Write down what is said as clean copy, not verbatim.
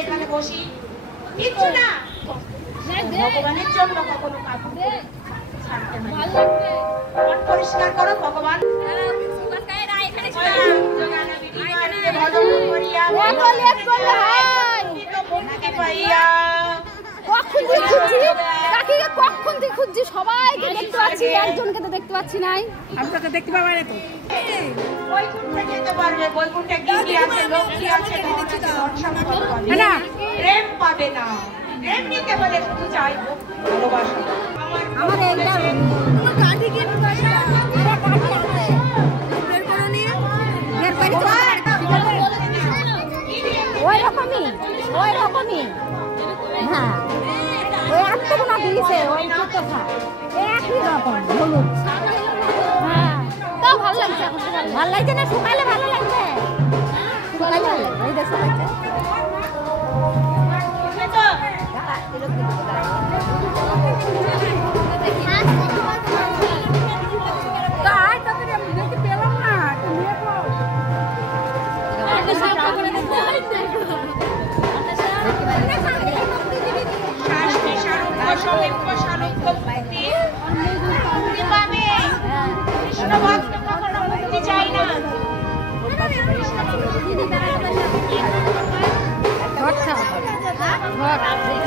এখানে বসি কিচ্ছু না ভগবানের জন্য কখনো কাঁদবে পরিষ্কার করো ভগবান কখন তুই খুঁজছি সবাইকে দেখতে পাচ্ছি একজনকে তো দেখতে পাচ্ছি নাই আপনাকে দেখতে পাবে না তো বৈকুণ্ঠে যেতে পারবে বৈকুণ্ঠে কি আছে লক্ষ্মী আছে না প্রেম পাবে না প্রেম নিতে হলে শুধু চাইবো ভালোবাসা আমার এইটা তোমার কাঁধে কি ওই রকমই হ্যাঁ ওই আত্মগুণা দিয়েছে ওই কথা একই রকম হলুদ হ্যাঁ তাও ভালো লাগছে এখন ভালো লাগছে না শুকাইলে ভালো লাগছে শুকাইলে ভালো লাগবে এই দেখো ঘর